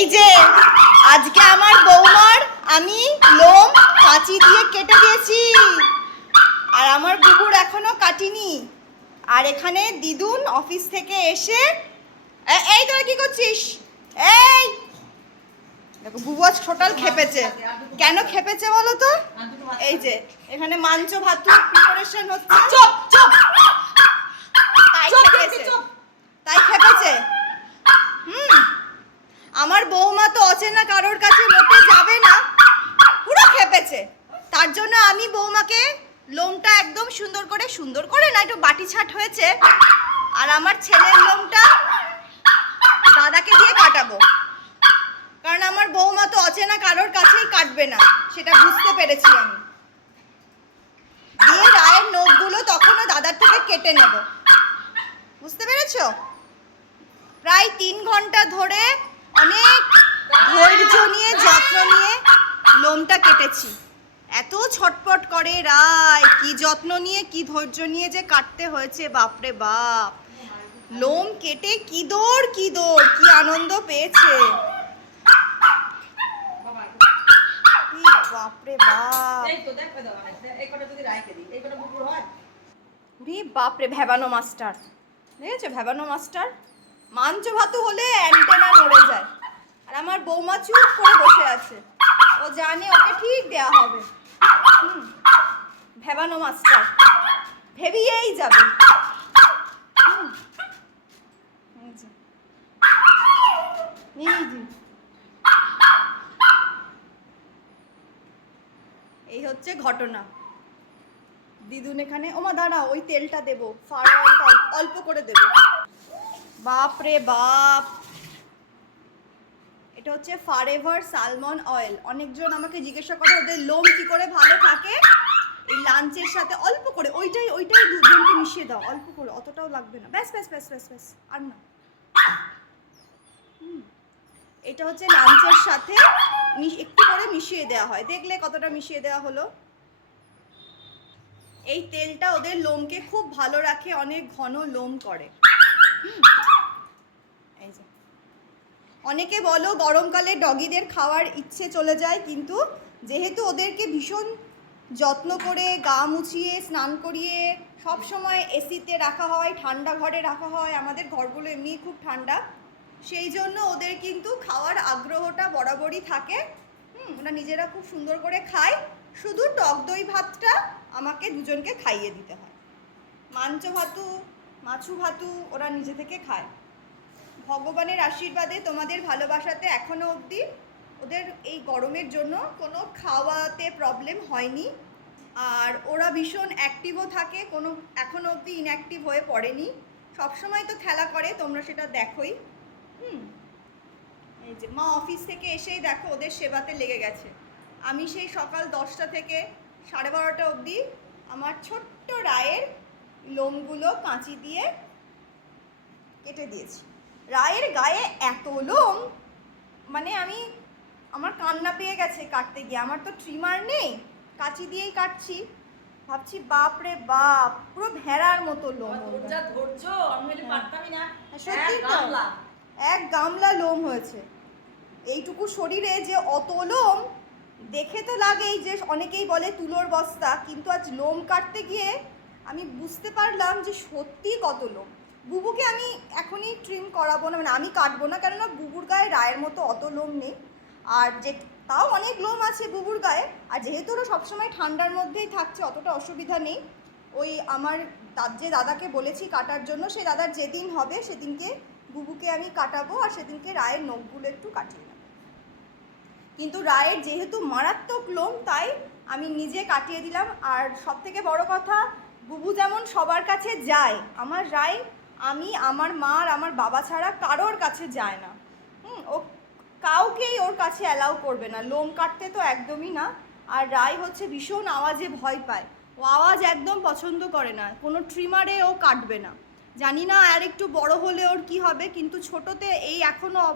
এই যে, আজকে আমার বৌমার আমি লোম কাঁচি দিয়ে কেটে দিয়েছি। আর আমার বুবুর এখনও কাটিনি। আর এখানে দিদুন অফিস থেকে এসে এই তোরা কি করছিস? এই! দেখো, বুবু আজ খেপেছে। কেন খেপেছে বলো তো? এই যে, এখানে মাঞ্চ ভাতুর প্রিপারেশন হচ্ছে। চুপ চুপ তাই খেপেছে তাই খেপেছে হুম আমার অচেনা কারোর কাছে মোটে যাবে না, পুরো খেপেছে। তার জন্য আমি বৌমাকে লোমটা একদম সুন্দর করে সুন্দর করে না, একটু বাটি ছাট হয়েছে। আর আমার ছেলের লোমটা দাদাকে দিয়ে কাটাবো। কারণ আমার বৌমা তো অচেনা কারোর কাছেই কাটবে না, সেটা বুঝতে পেরেছি আমি। দিয়ে রায়ের নখগুলো তখনও দাদার থেকে কেটে নেব। বুঝতে পেরেছ? প্রায় তিন ঘণ্টা ধরে অনেক ধৈর্য নিয়ে যত্ন নিয়ে লোমটা কেটেছি। এত ছটপট করে রায় কি যত্ন নিয়ে কি ধৈর্য নিয়ে যে কাটতে হয়েছে বাপরে বাপ। লোম কেটে কি দৌড় কি দৌড় কি আনন্দ পেয়েছে। বাপরে বাপ। বাপরে ভ্যাবানো মাস্টার। দেখেছ? ভ্যাবানো মাস্টার। মাঞ্চ ভাতু হলে অ্যান্টেনা নড়ে যায়। আর আমার বৌমা চুপ করে বসে আছে। ও জানে ওকে ঠিক দেয়া হবে। হুম ভ্যাবানো মাস্টার। ভেবিয়েই যাবে। এই হচ্ছে ঘটনা। দিদুন এখানে, ওমা দাঁড়া, ওই তেলটা দেবো। অল্প- অল্প করে দেবো। বাপ রে বাপ। এটা হচ্ছে ফারেভার সালমন অয়েল অনেকজন আমাকে জিজ্ঞাসা করে, ওদের লোম কি করে ভালো থাকে? এই লাঞ্চের সাথে অল্প করে, ওইটাই ওইটাই দুজনকে মিশিয়ে দাও, অল্প করে, অতটাও লাগবে না। ব্যাস ব্যাস ব্যাস ব্যাস ব্যাস, আর না। এটা হচ্ছে লাঞ্চের সাথে একটু করে মিশিয়ে দেওয়া হয়। দেখলে কতটা মিশিয়ে দেওয়া হলো। এই তেলটা ওদের লোমকে খুব ভালো রাখে, অনেক ঘন লোম করে। অনেকে বলো গরমকালে ডগিদের খাওয়ার ইচ্ছে চলে যায়, কিন্তু যেহেতু ওদেরকে ভীষণ যত্ন করে গা মুছিয়ে, স্নান করিয়ে সব সময় এসিতে রাখা হয়, ঠান্ডা ঘরে রাখা হয়, আমাদের ঘরগুলো এমনিই খুব ঠান্ডা, সেই জন্য ওদের কিন্তু খাওয়ার আগ্রহটা বরাবরই থাকে। হুম, ওরা নিজেরা খুব সুন্দর করে খায়। শুধু টক দই ভাতটা আমাকে দুজনকে খাইয়ে দিতে হয়। মাঞ্চ ভাতু, মাছু ভাতু ওরা নিজে থেকে খায়। ভগবানের আশীর্বাদে তোমাদের ভালোবাসাতে এখনও অবধি ওদের এই গরমের জন্য কোনো খাওয়াতে প্রবলেম হয়নি। আর ওরা ভীষণ অ্যাক্টিভও থাকে, কোনো এখনও অবধি ইনঅ্যাক্টিভ হয়ে পড়েনি। সবসময় তো খেলা করে, তোমরা সেটা দেখোই। হুম। এই যে মা অফিস থেকে এসেই দেখো ওদের সেবাতে লেগে গেছে। আমি সেই সকাল দশটা থেকে সাড়ে বারোটা অবধি আমার ছোট্ট রায়ের লোমগুলো কাঁচি দিয়ে কেটে দিয়েছি। রায়ের গায়ে এত লোম? মানে আমি আমার কান্না পেয়ে গেছে কাটতে গিয়ে। আমার তো ট্রিমার নেই কাঁচি দিয়েই কাটছি। ভাবছি বাপ রে বাপ পুরো ভেড়ার মতো লোম ওর তোর গায়ে। যা ধৈর্য আমি হলে পারতামই না। সত্যি এক তো। গামলা। এক গামলা লোম হয়েছে। এইটুকু শরীরে যে অত লোম দেখে তো লাগেই যে অনেকেই বলে তুলোর বস্তা কিন্তু আজ লোম কাটতে গিয়ে আমি বুঝতে পারলাম যে সত্যি কত লোম। বুবুকে আমি এখনই ট্রিম করাবো না মানে আমি কাটবো না, কেননা বুবুর গায়ে রায়ের মতো অত লোম নেই। আর যে, তাও অনেক লোম আছে বুবুর গায়ে, আর যেহেতু ওরা সবসময় ঠান্ডার মধ্যেই থাকছে, অতটা অসুবিধা নেই। ওই আমার যে দাদাকে বলেছি কাটার জন্য সেই দাদার যেদিন হবে, সেদিনকে বুবুকে আমি কাটাবো, আর সেদিনকে রায়ের নখগুলো একটু কাটিয়ে নেব। কিন্তু রায়ের যেহেতু মারাত্মক লোম, তাই আমি নিজে কাটিয়ে দিলাম। আর সব থেকে বড় কথা, বুবু যেমন সবার কাছে যায়, আমার রায় আমি আমার মা আর আমার বাবা ছাড়া কারোর কাছে যায় না। হুম, ও কাউকেই ওর কাছে অ্যালাউ করবে না। লোম কাটতে তো একদমই না। আর রায় হচ্ছে ভীষণ আওয়াজে ভয় পায়। ও আওয়াজ একদম পছন্দ করে না। কোনো ট্রিমারে ও কাটবে না। জানি না আর একটু বড় হলে ওর কি হবে, কিন্তু ছোটোতে এই এখনও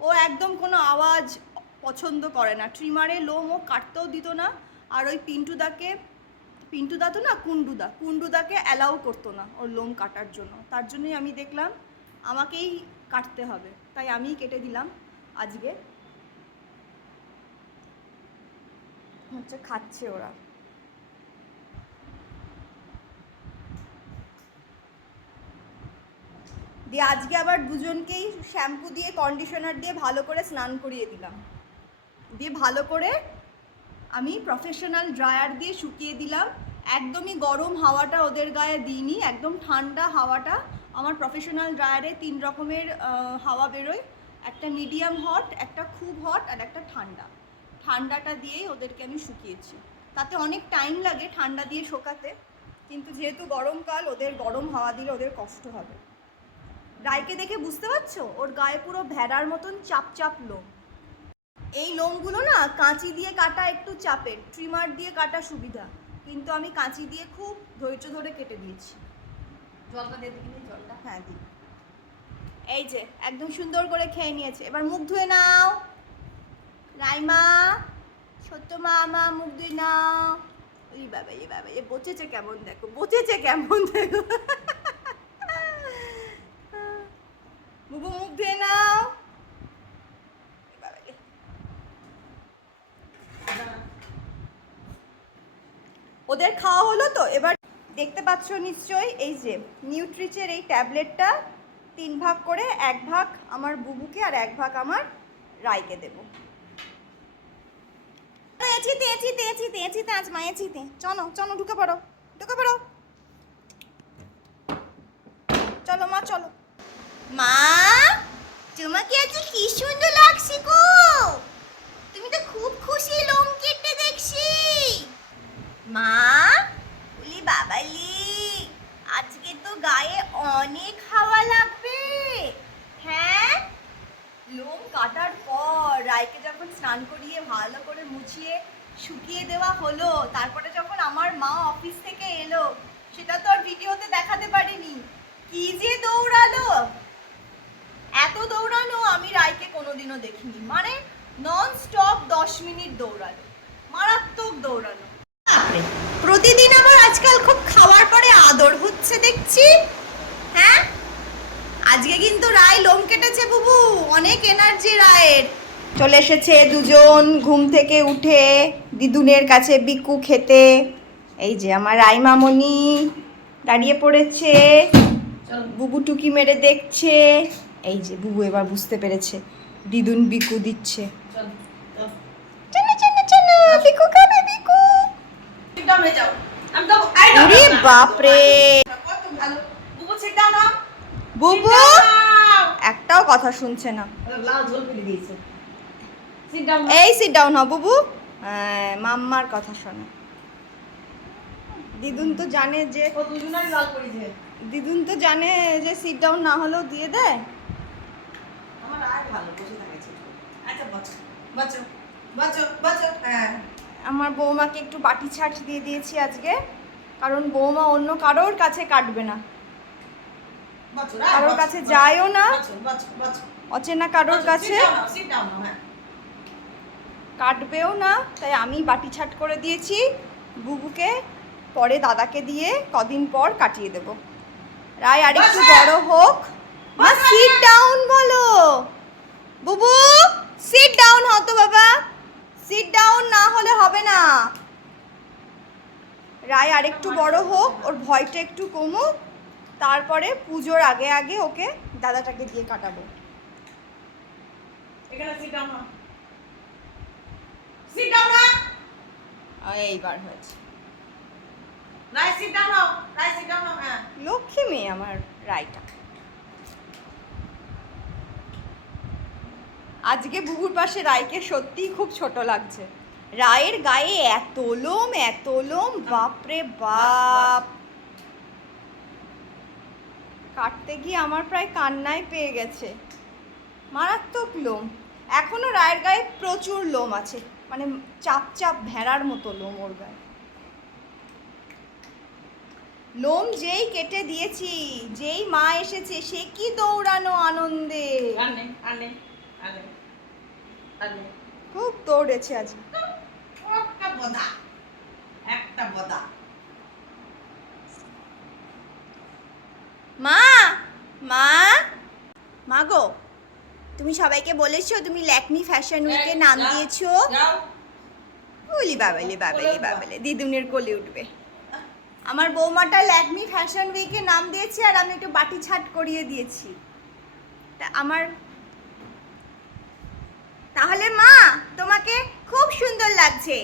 ও একদম কোনো আওয়াজ পছন্দ করে না। ট্রিমারে লোম ও কাটতেও দিত না। আর ওই পিন্টুদাকে পিন্টুদা তো না কুন্ডুদা কুন্ডুদাকে অ্যালাউ করতো না ওর লোম কাটার জন্য। তার জন্যই আমি দেখলাম আমাকেই কাটতে হবে, তাই আমিই কেটে দিলাম আজকে। হচ্ছে খাচ্ছে ওরা। দিয়ে আজকে আবার দুজনকেই শ্যাম্পু দিয়ে কন্ডিশনার দিয়ে ভালো করে স্নান করিয়ে দিলাম। দিয়ে ভালো করে আমি প্রফেশনাল ড্রায়ার দিয়ে শুকিয়ে দিলাম। একদমই গরম হাওয়াটা ওদের গায়ে দিইনি, একদম ঠান্ডা হাওয়াটা। আমার প্রফেশনাল ড্রায়ারে তিন রকমের হাওয়া বেরোয়। একটা মিডিয়াম হট একটা খুব হট আর একটা ঠান্ডা। ঠান্ডাটা দিয়েই ওদেরকে আমি শুকিয়েছি। তাতে অনেক টাইম লাগে ঠান্ডা দিয়ে শোকাতে, কিন্তু যেহেতু গরমকাল, ওদের গরম হাওয়া দিলে ওদের কষ্ট হবে। রায়কে দেখে বুঝতে পারছ? ওর গায়ে পুরো ভেড়ার মতন চাপ চাপ লোম। এই লোমগুলো না কাঁচি দিয়ে কাটা একটু চাপের ট্রিমার দিয়ে কাটা সুবিধা। কিন্তু আমি কাঁচি দিয়ে খুব ধৈর্য ধরে কেটে দিয়েছি। জলটা দিয়ে দিবি জলটা? হ্যাঁ দি এই যে একদম সুন্দর করে খেয়ে নিয়েছে। এবার মুখ ধুয়ে নাও। রাইমা ছোট্ট মা মুখ ধুয়ে নাও। এই বাবা এই বাবা এ বচেছে কেমন দেখো বচেছে কেমন দেখো। মুখ ধুয়ে নাও এই বাবা এ। ওদের খাওয়া হলো তো, এবার দেখতে পাচ্ছ নিশ্চয়ই এই যে নিউট্রিচের এই ট্যাবলেটটা তিন ভাগ করে এক ভাগ আমার বুবুকে আর এক ভাগ আমার রায়কে দেব। এচিতে এচিতে এচিতে এচিতে আজ মা, এচিতে। চলো চলো, ঢুকে পড়ো ঢুকে পড়ো। চলো মা চলো। মা, তোমাকে আজকে কি সুন্দর লাগছে গো তুমি তো খুব খুশি লোম কেটে দেখছি মা বলি বাবালি আজকে তো গায়ে অনেক হাওয়া লাগবে হ্যাঁ লোম কাটার পর রায়কে যখন স্নান করিয়ে ভালো করে মুছিয়ে শুকিয়ে দেওয়া হলো তারপরে যখন আমার মা অফিস থেকে এলো সেটা তো আর ভিডিওতে দেখাতে পারিনি কি যে দৌড়ালো এত দৌড়ানো আমি রায়কে কোনোদিনও দেখিনি। মানে নন স্টপ দশ মিনিট দৌড়ালো মারাত্মক দৌড়ানো। প্রতিদিন আমার আজকাল খুব খাওয়ার পরে আদর হচ্ছে দেখছি। হ্যাঁ? আজকে কিন্তু রায় লোম কেটেছে বুবু। অনেক এনার্জি রায়ের। চলে এসেছে দুজন ঘুম থেকে উঠে দিদুনের কাছে বিকু খেতে। এই যে আমার রাই মামনি দাঁড়িয়ে পড়েছে। বুবু টুকি মেরে দেখছে। এই যে বুবু এবার বুঝতে পেরেছে। দিদুন বিকু দিচ্ছে। বিকু খাবে বিকু। বাপরে। বুবু একটাও কথা শুনছে না। এই সিট ডাউন হ বুবু। হ্যাঁ, মাম্মার কথা শোনো। দিদুন তো জানে যে দিদুন তো জানে যে সিট ডাউন না হলেও দিয়ে দেয়। আমার ভালো আমার বৌমাকে একটু বাটি ছাট দিয়ে দিয়েছি আজকে কারণ বৌমা অন্য কারোর কাছে কাটবে না। কারোর কাছে যায়ও না। অচেনা কারোর কাছে হ্যাঁ। কাটবেও না তাই আমি বাটি ছাট করে দিয়েছি। বুবুকে পরে দাদাকে দিয়ে কদিন পর কাটিয়ে দেব। রায় আরেকটু। বড় হোক। মা সিট ডাউন বলো। বুবু! সিট ডাউন হতো বাবা সিট ডাউন না হলে হবে না। রায় আরেকটু বড় হোক ওর ভয়টা একটু কমুক। তারপরে পুজোর আগে আগে ওকে দাদাটাকে দিয়ে কাটাবো। এখানে সিট ডাউন হও সিট ডাউন না এইবার হয়েছে। রাইট সিট ডাউন হও রাইট সিট ডাউন হ্যাঁ। লক্ষ্মী মেয়ে আমার রায়টা। আজকে বুবুর পাশে রায়কে সত্যিই খুব ছোট লাগছে। রায়ের গায়ে এত লোম এত লোম, বাপরে বাপ। কাটতে গিয়ে আমার প্রায় কান্নায় পেয়ে গেছে। মারাত্মক লোম। এখনও রায়ের গায়ে প্রচুর লোম আছে। মানে চাপ চাপ ভেড়ার মতো লোম ওর গায়ে। লোম যেই কেটে দিয়েছি, যেই মা এসেছে, সে কি দৌড়ানো আনন্দে? খুব দৌড়েছে আজ। একটা বদা। একটা বদা। মা! মা! মা গো তুমি সবাইকে বলেছ তুমি ল্যাকমি ফ্যাশন উইকে নাম দিয়েছ? বলি বাবালি বাবালি বাবালি দিদুনের কোলে উঠবে। আমার বৌমাটা ল্যাকমি ফ্যাশন উইকে নাম দিয়েছে আর আমি একটু বাটি ছাট করিয়ে দিয়েছি। তা আমার তাহলে মা, তোমাকে খুব সুন্দর লাগছে।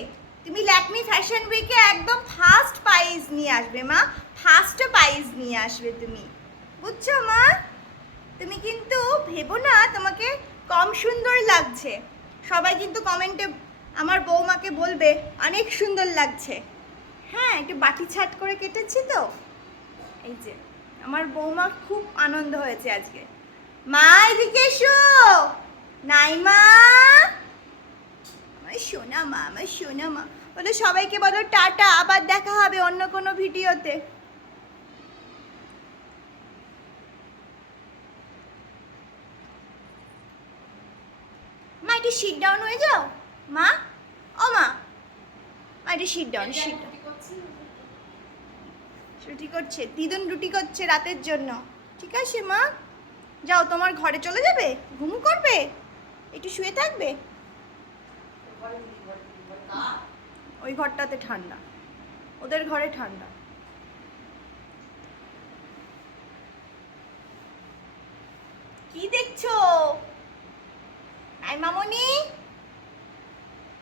তুমি ল্যাকমি ফ্যাশন উইকে একদম ফার্স্ট প্রাইজ নিয়ে আসবে মা ফার্স্ট প্রাইজ নিয়ে আসবে তুমি। বুঝছ মা? তুমি কিন্তু ভেবো না, তোমাকে কম সুন্দর লাগছে। সবাই কিন্তু কমেন্টে আমার বৌমাকে বলবে, অনেক সুন্দর লাগছে। হ্যাঁ একটু বাটি ছাট করে কেটেছি তো। এই যে, আমার বৌমা খুব আনন্দ হয়েছে আজকে। মা, এদিকে এসো! নাই মা আমার সোনা মা আমার সোনা মা। বলো সবাইকে বলো টাটা, আবার দেখা হবে অন্য কোনো ভিডিওতে। মা, একটু শিট ডাউন হয়ে যাও। মা? ও মা। মা, একটু শিট ডাউন ডাউন রুটি করছে। দিদুন রুটি করছে রাতের জন্য। ঠিক আছে মা? যাও, তোমার ঘরে চলে যাবে? ঘুম করবে? একটু শুয়ে থাকবে? ওই ঘরটাতে ঠান্ডা। ওদের ঘরে ঠান্ডা। কি দেখছ? আই মামনি।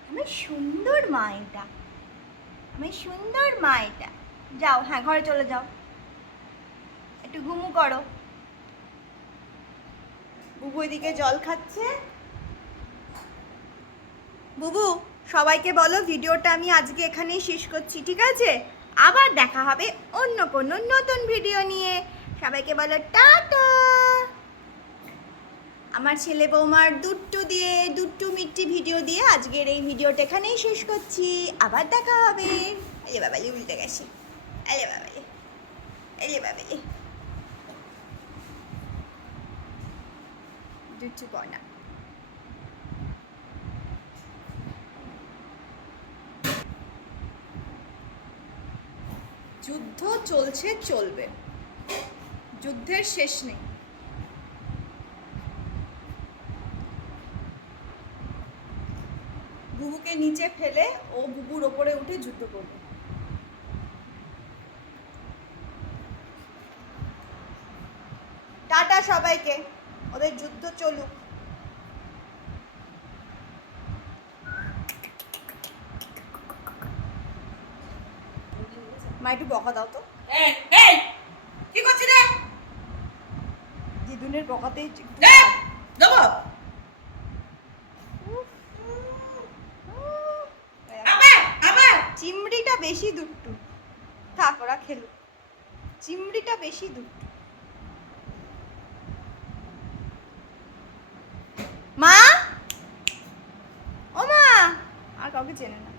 আমার সুন্দর মা এটা। আমি সুন্দর মা এটা। যাও হ্যাঁ ঘরে চলে যাও। একটু ঘুমু করো। বুবু এদিকে জল খাচ্ছে। বুবু, সবাইকে বলো ভিডিওটা আমি আজকে এখানেই শেষ করছি, ঠিক আছে? আবার দেখা হবে অন্য কোনো নতুন ভিডিও নিয়ে। সবাইকে বলো টাটা! আমার ছেলে বৌমার দুট্টু দিয়ে, দুট্টু মিট্টি ভিডিও দিয়ে আজকের এই ভিডিওটা এখানেই শেষ করছি। আবার দেখা হবে। এলে বাবালি, উল্টে গেছে। এলে বাবালি এলে বাবালি। দুট্টু কনা যুদ্ধ চলছে, চলবে। যুদ্ধের শেষ নেই। বুবুকে নিচে ফেলে ও বুবুর ওপরে উঠে যুদ্ধ করবে। টাটা সবাইকে। ওদের যুদ্ধ চলুক। মা একটু বকা দাও তো। এই কি করছিস রে? দিদুনের বকাতেই দেবো। চিমড়িটা বেশি দুট্টু। থাক ওরা খেলুক চিমড়িটা বেশি দুট্টু। মা? ও মা আর কাউকে চেনে না।